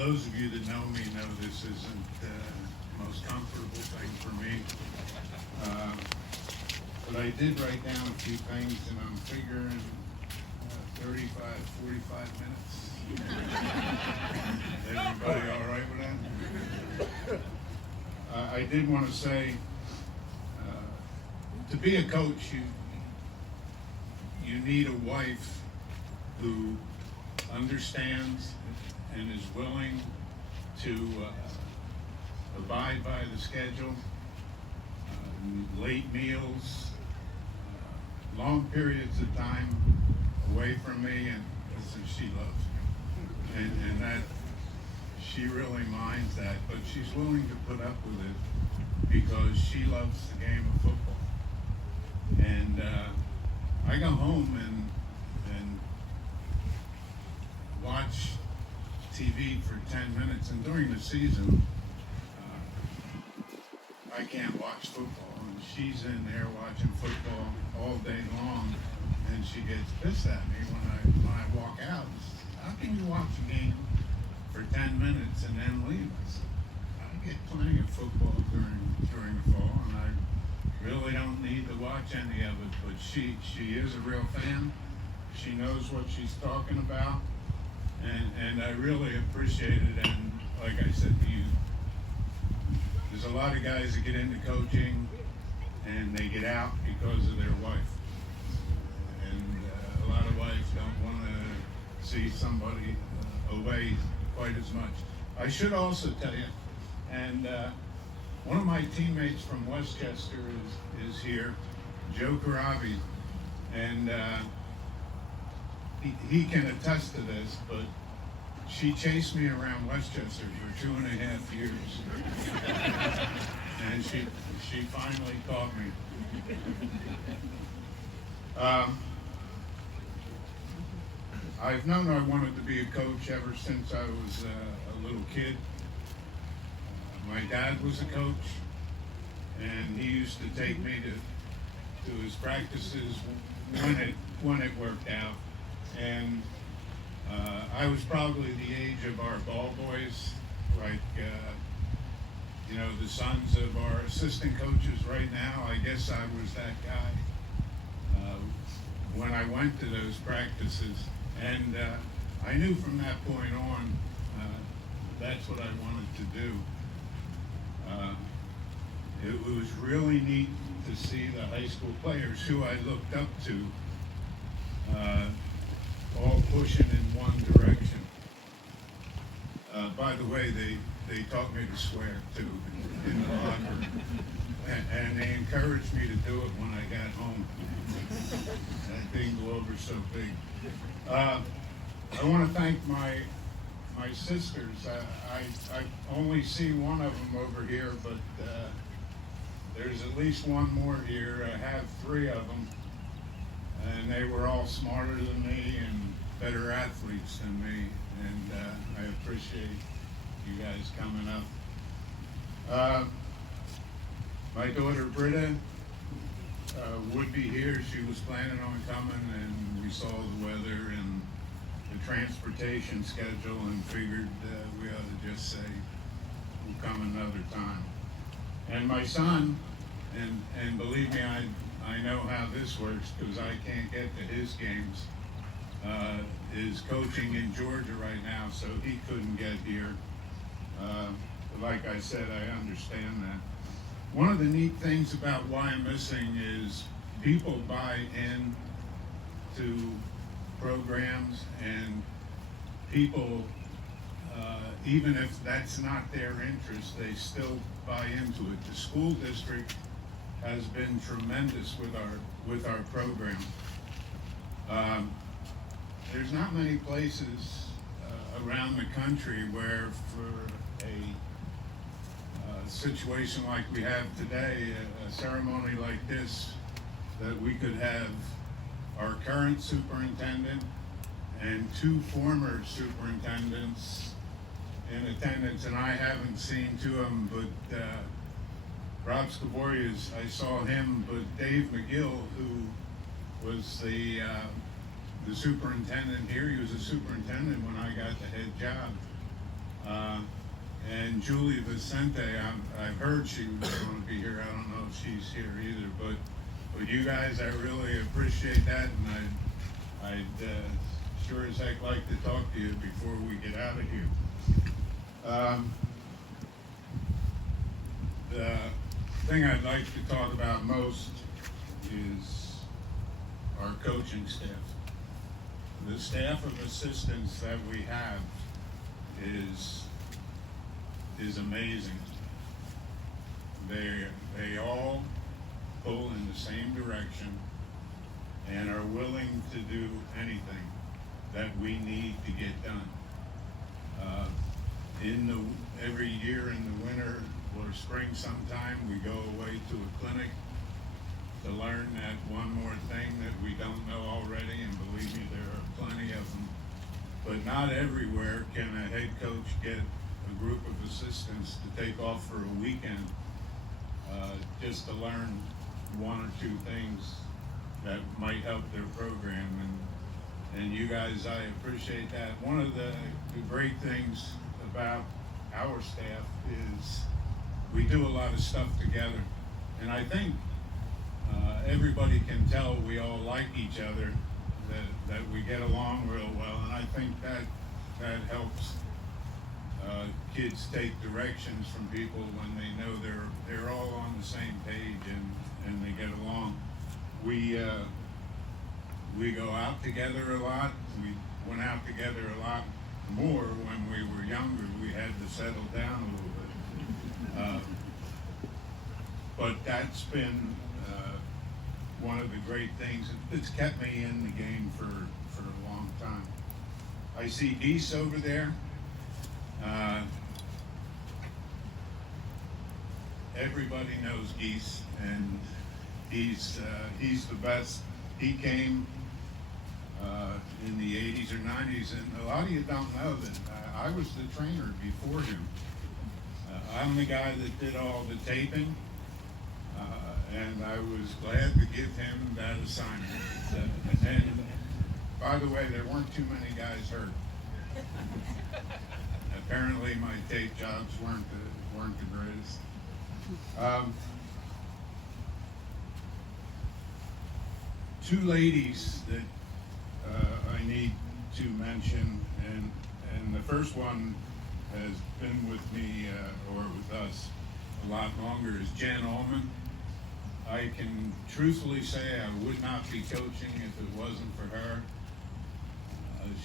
those of you that know me know this isn't the most comfortable thing for me. But I did write down a few things, and I'm figuring 35, 45 minutes. Everybody all right with that? I did want to say, to be a coach, you need a wife who understands and is willing to abide by the schedule, late meals, long periods of time away from me, and listen, she loves me. And that, she really minds that, but she's willing to put up with it because she loves the game of football. And I go home and watch TV for 10 minutes, and during the season, I can't watch football, and she's in there watching football all day long, and she gets pissed at me when I walk out. How can you watch a game for 10 minutes and then leave? I said, I get plenty of football during the fall, and I really don't need to watch any of it, but she is a real fan. She knows what she's talking about, and I really appreciate it. And like I said to you, there's a lot of guys that get into coaching and they get out because of their wife. And a lot of wives don't want to see somebody obey quite as much. I should also tell you, and one of my teammates from Westchester is here, Joe Karabi, and he can attest to this, but she chased me around Westchester for 2.5 years. And she finally caught me. I've known I wanted to be a coach ever since I was a little kid. My dad was a coach, and he used to take me to his practices when it worked out. And I was probably the age of our ball boys, like the sons of our assistant coaches right now. I guess I was that guy when I went to those practices, and I knew from that point on that's what I wanted to do. It was really neat to see the high school players who I looked up to all pushing in one direction. By the way, they taught me to swear too in the locker room, and they encouraged me to do it when I got home. That didn't go over so big. I want to thank my sisters. I only see one of them over here, but there's at least one more here. I have 3 of them, and they were all smarter than me and better athletes than me, and I appreciate you guys coming up. My daughter Britta would be here. She was planning on coming, and we saw the weather and the transportation schedule and figured we ought to just say we'll come another time. And my son, and believe me, I know how this works because I can't get to his games, is coaching in Georgia right now, so he couldn't get here. Like I said, I understand that. One of the neat things about Wyomissing is people buy in to programs, and people, even if that's not their interest, they still buy into it. The school district has been tremendous with our program. There's not many places around the country where for a situation like we have today, a ceremony like this, that we could have our current superintendent and 2 former superintendents in attendance, and I haven't seen 2 of them, but Rob Scaborius, I saw him, but Dave McGill, who was the superintendent here, he was a superintendent when I got the head job. Uh, and Julie Vicente, I've heard she was going to be here. I don't know if she's here either, but you guys, I really appreciate that, and I'd sure as heck like to talk to you before we get out of here. The thing I'd like to talk about most is our coaching staff. The staff of assistants that we have is amazing. They all pull in the same direction and are willing to do anything that we need to get done. Every year in the winter or spring sometime, we go away to a clinic to learn that one more thing that we don't know already, and believe me, there are plenty of them. But not everywhere can a head coach get a group of assistants to take off for a weekend just to learn one or two things that might help their program. And you guys, I appreciate that. One of the great things about our staff is we do a lot of stuff together. And I think everybody can tell we all like each other, that we get along real well. And I think that helps kids take directions from people when they know they're all on the same page and they get along. We go out together a lot. We went out together a lot more when we were younger. We had to settle down a little bit. But that's been one of the great things. It's kept me in the game for a long time. I see Geese over there. Everybody knows Geese, and he's the best. He came in the 80s or 90s, and a lot of you don't know that I was the trainer before him. I'm the guy that did all the taping, and I was glad to give him that assignment. And by the way, there weren't too many guys hurt. Apparently my tape jobs weren't the greatest. Two ladies that I need to mention, and the first one has been with me or with us a lot longer, is Jen Allman. I can truthfully say I would not be coaching if it wasn't for her.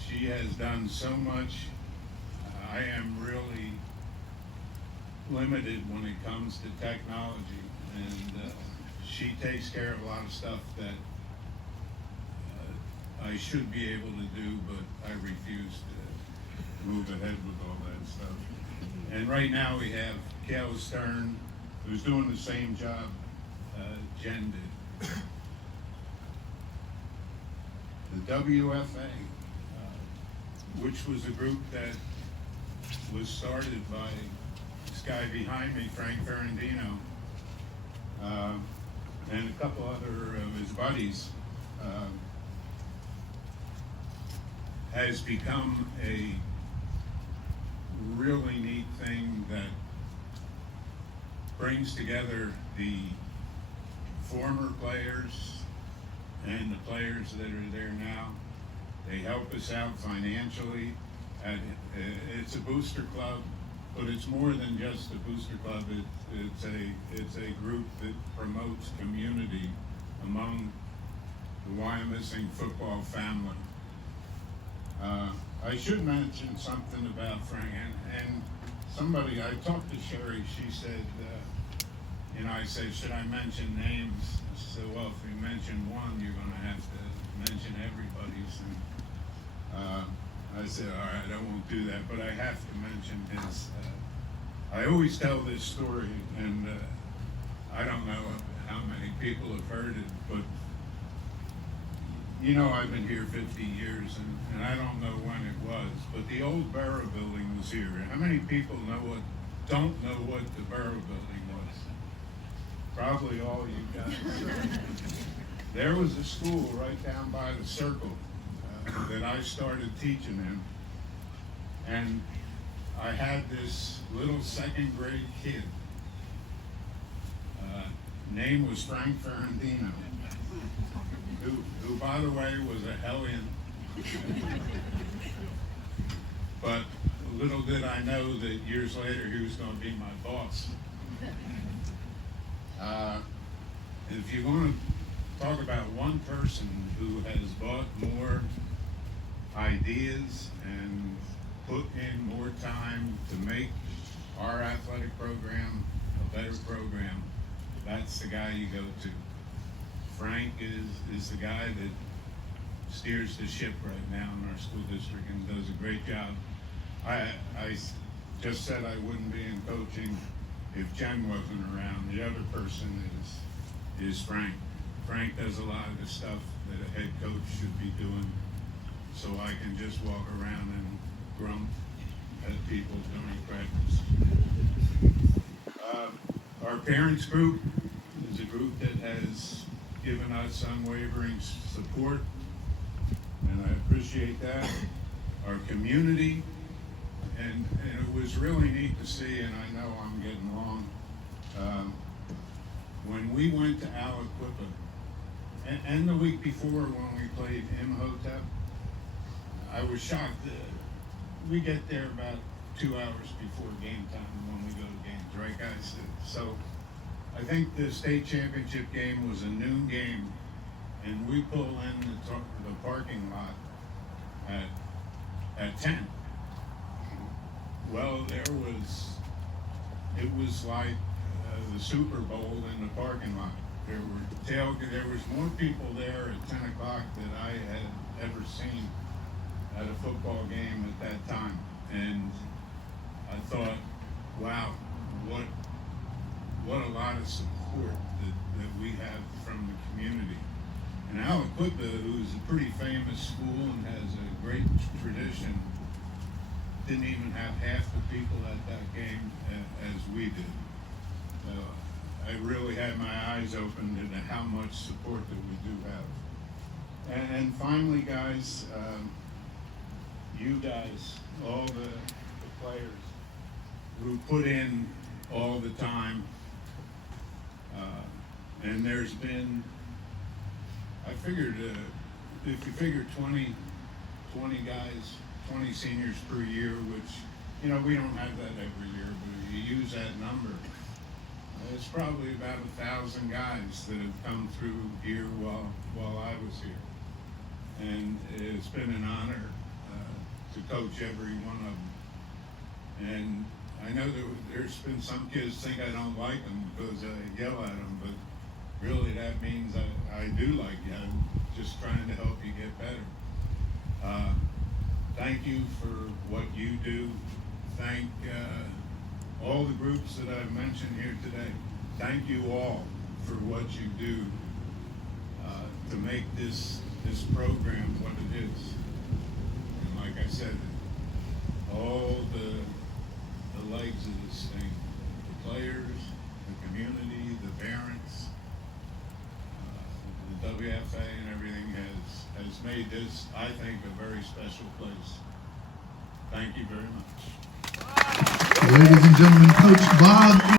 She has done so much. I am really limited when it comes to technology, and she takes care of a lot of stuff that I should be able to do, but I refuse to move ahead with all that stuff. And right now we have Cal Stern, who's doing the same job Jen did. The WFA, which was a group that was started by this guy behind me, Frank Ferrandino, and a couple other of his buddies, has become a really neat thing that brings together the former players and the players that are there now. They help us out financially. It's a booster club, but it's more than just a booster club. It's a group that promotes community among the Wyomissing football family. I should mention something about Frank, and somebody, I talked to Sherry, she said, I said, should I mention names? She said, well, if you mention one, you're going to have to mention everybody's. And I said, all right, I won't do that, but I have to mention his. I always tell this story, and I don't know how many people have heard it, but I've been here 50 years, and I don't know when it was, but the old Borough Building was here. And how many people don't know what the Borough Building was? Probably all you guys. There was a school right down by the circle that I started teaching in, and I had this little second grade kid. Name was Frank Ferrandino, who by the way was a hellion. But little did I know that years later he was going to be my boss. If you want to talk about one person who has brought more ideas and put in more time to make our athletic program a better program, that's the guy you go to. Frank is the guy that steers the ship right now in our school district and does a great job. I just said I wouldn't be in coaching if Jen wasn't around. The other person is Frank. Frank does a lot of the stuff that a head coach should be doing, so I can just walk around and grump at people during practice. Our parents group is a group that has given us unwavering support, and I appreciate that. Our community, and it was really neat to see, and I know I'm getting long, when we went to Aliquippa, and the week before when we played Imhotep, I was shocked that we get there about 2 hours before game time when we go to games, right guys? So I think the state championship game was a noon game, and we pull in the parking lot at 10. Well, it was like the Super Bowl in the parking lot. There was more people there at 10 o'clock than I had ever seen at a football game at that time. And I thought, wow, what a lot of support that we have from the community. And Aliquippa, who's a pretty famous school and has a great tradition, didn't even have half the people at that game as we did. I really had my eyes opened to how much support that we do have. And finally, guys, you guys, all the players who put in all the time, and there's been, I figured, if you figure 20 guys, 20 seniors per year, which, we don't have that every year, but you use that number, it's probably about 1,000 guys that have come through here while I was here. And it's been an honor to coach every one of them. And I know there's been some kids think I don't like them because I yell at them, but really that means I do like you. I'm just trying to help you get better. Thank you for what you do. Thank all the groups that I've mentioned here today. Thank you all for what you do to make this program what it is. And like I said, all the legs of this thing, the players, the community, the parents, the WFA and everything has made this, I think, a very special place. Thank you very much. Ladies and gentlemen, Coach Bob